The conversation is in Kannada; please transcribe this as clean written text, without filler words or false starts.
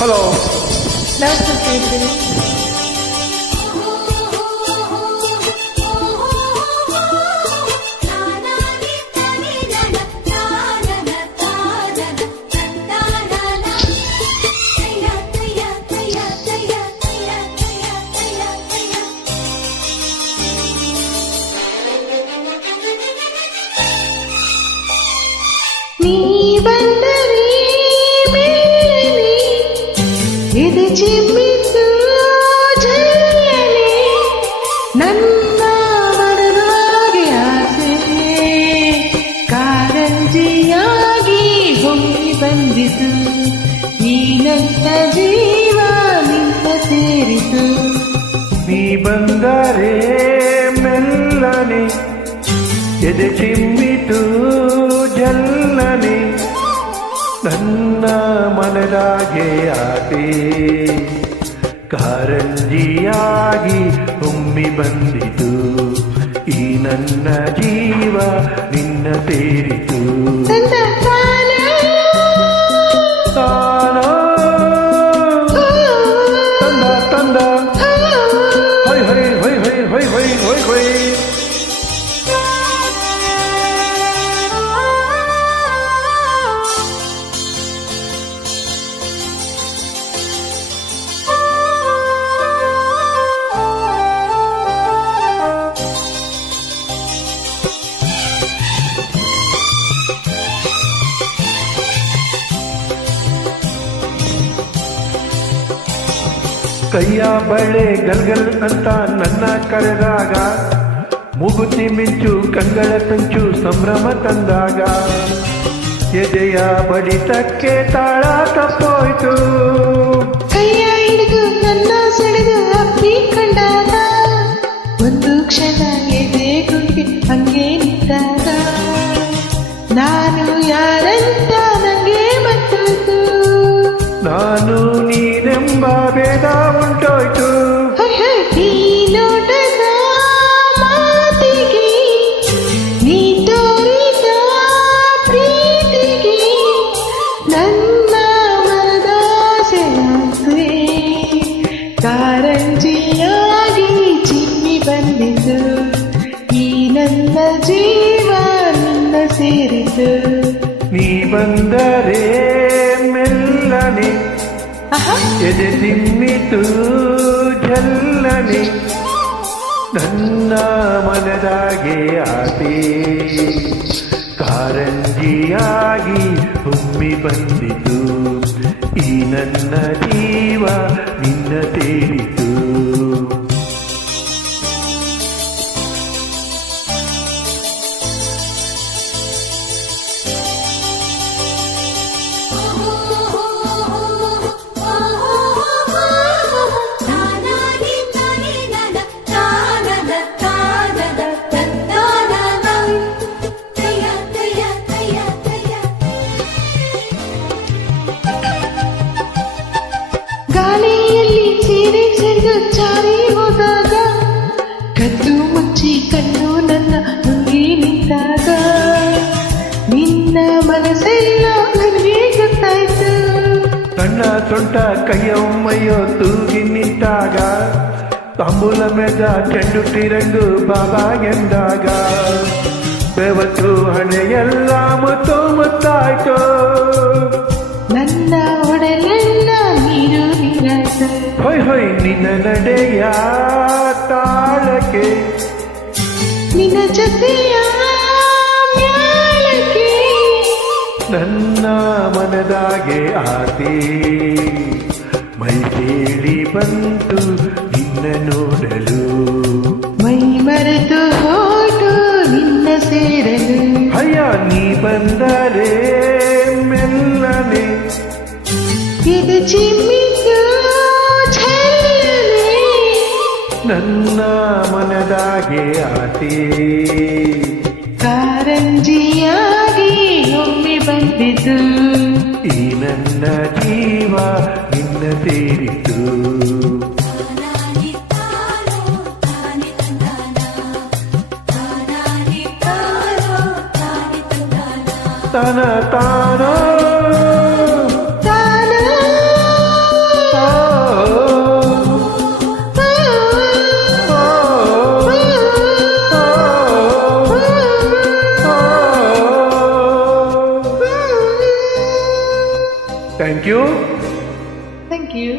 ಹಲೋ ನಮಸ್ತೆ ಇದ್ದೀನಿ. ನೀ ಬಂದರೆ ಮೇಲನೆ ಎದೆ ಚಿಮ್ಮಿತು ಜಲ್ಲನೆ ನನ್ನ ಮನದಾಗೆ ಆಸೆ ಕಾರಂಜಿಯಾಗಿ ಹೊಮ್ಮಿ ಬಂದಿತು ಈ ನನ್ನ ಜೀವ ನಿನ್ನ ಸೇರಿತು. ನೀ ಬಂದರೆ ಮೆಲ್ಲನೆ ಎದೆ ಚಿಮ್ಮಿತು ಜಲ್ಲನೆ ನನ್ನ ಮನದಾಗೆ ಆಸೆ ಕಾರಂಜಿಯಾಗಿ ಹೊಮ್ಮಿ ಬಂದಿತು ಈ ನನ್ನ ಜೀವ ನಿನ್ನ ಸೇರಿತು. ತಂದ ತಾನ ತಾನೋ ತಂದ ತಂದ ಹೊಯ್ ಹೊಯ್ ಹೊಯ್ ಹೊಯ್ ಹೊಯ್ ಹೊಯ್ ಹೊಯ್ ಹೊಯ್. ಕೈಯ ಬಳೆ ಗಲ್ಗಲ್ ಅಂತ ನನ್ನ ಕರೆದಾಗ ಮೂಗುತಿ ಮಿಂಚು ಕಂಗಳ ತಂಚು ಸಂಭ್ರಮ ತಂದಾಗ ಎದೆಯ ಬಡಿತಕ್ಕೆ ತಾಳ ತಪ್ಪೋಯ್ತು. ಕೈಯ ಹಿಡಿದು ನನ್ನ ಸೆಳೆದು ಅಪ್ಪಿ ಕಂಡಾಗ ಒಂದು ಕ್ಷಣ ಎದೆ ಗುಂಡಿಗೆ ಹಂಗೆ ನಿಂತಾಗ ನಾನು ಯಾರಂತ ನಂಗೆ ಮತ್ತೋಯ್ತು. ನಾನು ನೀನೆಂಬ ಭೇದ ಉಂಟೋಯ್ತು. ಈ ನೋಟದ ಮಾತಿಗೆ ನೀ ತೋರಿದ ಪ್ರೀತಿಗೆ ನನ್ನ ಮನದಾಸೆ ಆಸೆ ಕಾರಂಜಿಯಾಗಿ ಚಿಮ್ಮಿ ಬಂದಿತು ಈ ನನ್ನ ಜೀವ ನಿನ್ನ ಸೇರಿತು. ನೀ ಬಂದರೆ ಮೆಲ್ಲನೆ ಎದೆ ತಿಮ್ಮಿತು ಜಲ್ಲನೆ ನನ್ನ ಮನದಾಗೆ ಆಸೆ ಕಾರಂಜಿಯಾಗಿ ಹೊಮ್ಮಿ ಬಂದಿತು ಈ ನನ್ನ ಜೀವ ನಿನ್ನ ಸೇರಿತು. ಗಾಳಿಯಲ್ಲಿ ಸೀರೆ ಸೆಳೆದು ಚಾರಿ ಹೋದಾಗ ಕದ್ದು ಮುಚ್ಚಿ ಕಣ್ಣು ನನ್ನ ಮುಂದೆ ನಿಂತಾಗ ನಿನ್ನ ಮನಸ್ಸೆಲ್ಲ ನನಗೆ ಗೊತ್ತಾಯ್ತು. ಕಣ್ಣ ಸೊಂಟ ಕೈಯೊಮ್ಮಯ್ಯೋ ತೂಗಿ ನಿಂತಾಗ ತಾಂಬೂಲ ಮೆದ ಚೆಂಡು ಟಿರಂಗು ಬಾಬಾ ಎಂದಾಗ ಬೆವತ್ತು ಹಣೆಯೆಲ್ಲ ಮುತ್ತು ಮುತ್ತಾಯ್ತು. ನನ್ನ ಒಡಲೆಲ್ಲ ನೀರು ನೀರಾಯ್ತು. ಹೊಯ್ ಹೊಯ್ ನಿನ್ನ ನಡೆಯ ತಾಳಕ್ಕೆ ನಿನ್ನ ಜೊತೆಯ ಮ್ಯಾಲಕ್ಕೆ ನನ್ನ ಮನದಾಗೆ ಆಸೆ ಮೈ ಕೇಳಿ ಬಂತು ನಿನ್ನ ನೋಡಲು ಮೈ ಮರೆತು ಹೋಟು ನಿನ್ನ ಸೇರಲು. ಅಯ್ಯ ನೀ ಬಂದರೆ ಮೆಲ್ಲನೆ ಇದು ಚಿಮ್ಮಿತು ಛಲನೆ ನನ್ನ ಮನದಾಗೆ ಆಸೆ ಕಾರಂಜಿಯಾಗಿ ಒಮ್ಮೆ ಬಂದಿತು ಈ ನನ್ನ ಜೀವ ನಿನ್ನ ಸೇರಿತು. ತನ ತಾನೋ ಥ್ಯಾಂಕ್ ಯು ಥ್ಯಾಂಕ್ ಯು